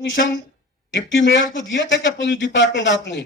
Permission deputy mayor को दिए थे क्या पुलिस डिपार्टमेंट आपने?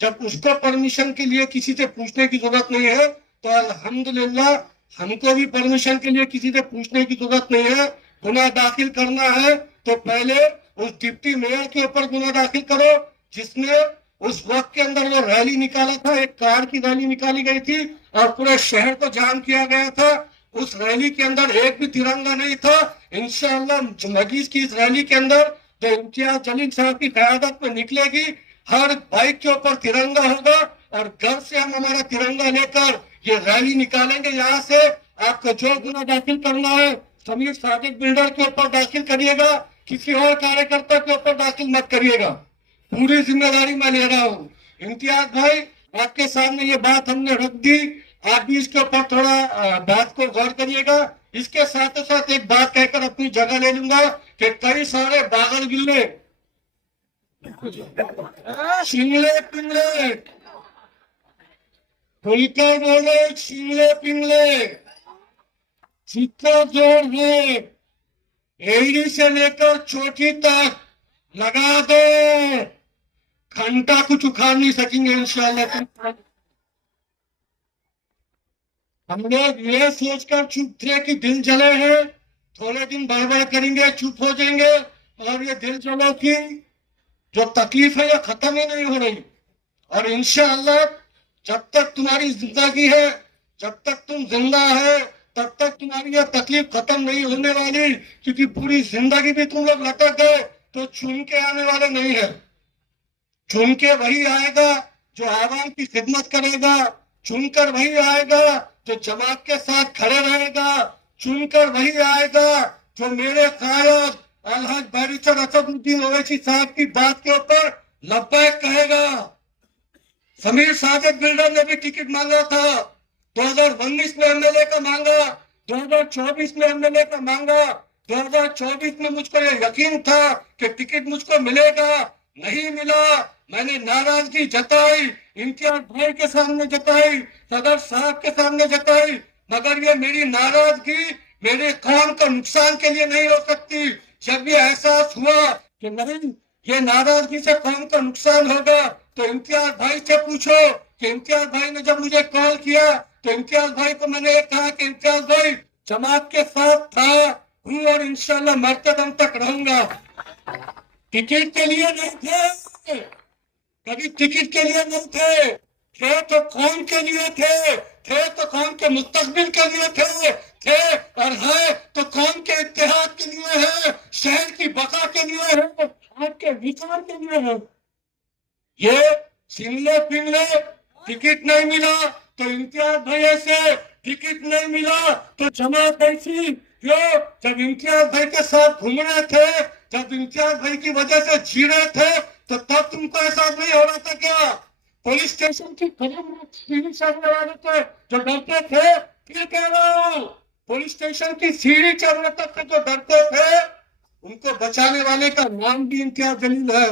जब उसको परमिशन के लिए किसी से पूछने की जरूरत नहीं है तो अल्हम्दुलिल्लाह हमको भी परमिशन के लिए किसी से पूछने की जरूरत नहीं है। गुनाह दाखिल करना है तो पहले उस डिप्टी मेयर के ऊपर गुनाह दाखिल करो जिसने उस वक्त के अंदर वो रैली निकाला था, एक कार की रैली निकाली गई थी और पूरे शहर को जाम किया गया था। उस रैली के अंदर एक भी तिरंगा नहीं था। इंशाअल्लाह मजीद की इस रैली के अंदर जो इम्तियाज जलील साहब की क़यादत में निकलेगी, हर बाइक के ऊपर तिरंगा होगा और घर से हम हमारा तिरंगा लेकर ये रैली निकालेंगे। यहाँ से आपको जो गुनाह दाखिल करना है समीर सादिक बिल्डर के ऊपर दाखिल करिएगा, किसी और कार्यकर्ता के ऊपर दाखिल मत करिएगा। पूरी जिम्मेदारी मैं ले रहा हूँ। इम्तियाज भाई, आपके सामने ये बात हमने रख दी, आप भी इसके ऊपर थोड़ा बात को गौर करिएगा। इसके साथ साथ एक बात कहकर अपनी जगह ले लूंगा कि कई सारे बागल गिल्ले शिमले पिंगले खुलकर बोले, शिमले पिंगले चित्ता जोर है, एड़ी से लेकर चोटी तक लगा दो, घंटा कुछ उखाड़ नहीं सकेंगे इंशाअल्लाह। हम लोग ये सोचकर चुप थे कि दिल जले हैं, थोड़े दिन बड़बड़ करेंगे, चुप हो जाएंगे और ये दिल जलो की जो तकलीफ है ये खत्म ही नहीं हो रही। और इंशाअल्लाह जब तक तुम्हारी जिंदगी है, जब तक तुम जिंदा है, तब तक तुम्हारी यह तकलीफ खत्म नहीं होने वाली, क्योंकि पूरी जिंदगी भी तुम लोग लटक गए तो चुन के आने वाले नहीं है। चुन के वही आएगा जो आवाम की खिदमत करेगा, चुनकर वही आएगा जो जमात के साथ खड़े रहेगा, चुनकर वही आएगा जो मेरे कायद अलहज बैरिस्टर असदुद्दीन ओवैसी साहब की बात के ऊपर लब्बैक कहेगा। समीर सादिक बिल्डर ने भी टिकट मांगा था, 2019 में एमएलए का मांगा, 2024 में एमएलए का मांगा, 2024 में मुझको ये यकीन था कि टिकट मुझको मिलेगा, नहीं मिला। मैंने नाराजगी जताई, इम्तियाज भाई के सामने जताई, सदर साहब के सामने जताई, मगर ये मेरी नाराजगी मेरे कौम को नुकसान के लिए नहीं हो सकती। जब ये एहसास हुआ कि नहीं ये नाराजगी से कौम का नुकसान होगा तो इम्तियाज भाई से पूछो कि इम्तियाज भाई ने जब मुझे कॉल किया तो इम्तियाज भाई को मैंने ये कहा कि इम्तियाज भाई जमात के साथ था हूँ और इंशाल्लाह मरते दम तक रहूंगा। टिकट के लिए नहीं थे, कभी टिकट के लिए नहीं थे तो कौम के लिए थे तो कौम के मुस्तकबिल के लिए थे और है तो कौम के इत्तेहाद के लिए है, शहर की बका के लिए है, आपके विचार के लिए है। ये शिमले पिंगले टिकट नहीं मिला तो इम्तियाज भाई से टिकट नहीं मिला तो जमात ऐसी क्यों? जब इम्तियाज भाई के साथ घूम रहे थे, जब इम्तियाज भाई की वजह से जी रहे थे तो तब तुमको एहसास नहीं हो रहा था क्या? पुलिस स्टेशन की सीढ़ी चढ़ने वाले थे जो डरते थे, फिर कह रहा हूँ पुलिस स्टेशन की सीढ़ी चढ़ने तक के जो डरते थे उनको बचाने वाले का नाम भी इम्तियाज जलील है।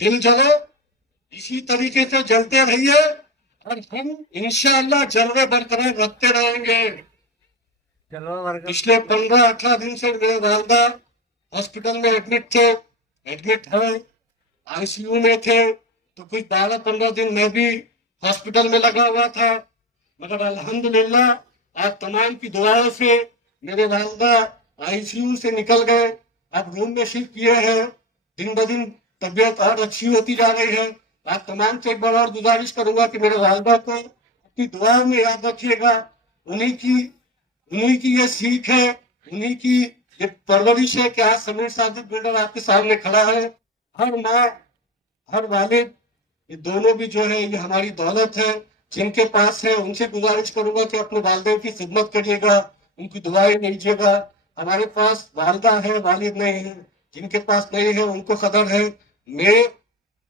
दिल जलो, इसी तरीके से जलते रहिए और हम इंशाअल्लाह जलवे बरकरार रखते रहेंगे। पिछले 15-18 दिन से मेरे वालदा हॉस्पिटल में एडमिट है, आईसीयू में थे, तो कुछ 12-15 दिन मैं भी हॉस्पिटल में लगा हुआ था, मगर अल्हम्दुलिल्लाह आप तमाम की दुआओं से मेरे वालदा आईसीयू से निकल गए, अब रूम में शिफ्ट किए हैं, दिन ब दिन तबीयत और अच्छी होती जा रही है। आप तमाम से एक बार और गुजारिश करूंगा कि मेरे वालदा को अपनी दुआओं में याद रखिएगा। उन्हीं की ये सीख है, उन्हीं की ये परवरिश है कि आज समीर सादिक बिल्डर आपके सामने खड़ा है। हर माँ हर वालिद ये दोनों भी जो है ये हमारी दौलत है, जिनके पास है उनसे गुजारिश करूंगा कि अपने वालिदैन की खिदमत करिएगा, उनकी दुआएं लीजिएगा। हमारे पास वालदा है, वालिद नहीं है, जिनके पास नहीं है उनको कदर है।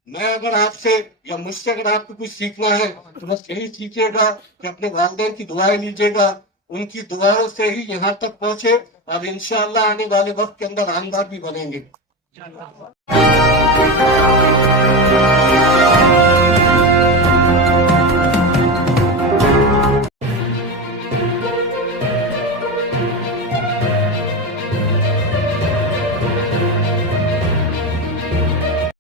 मैं अगर आपसे या मुझसे अगर आपको कुछ सीखना है तो बस यही सीखिएगा कि अपने वालिदैन की दुआएं लीजिएगा, उनकी दुआओं से ही यहाँ तक पहुंचे और इंशाअल्लाह आने वाले वक्त के अंदर आमदार भी बनेंगे।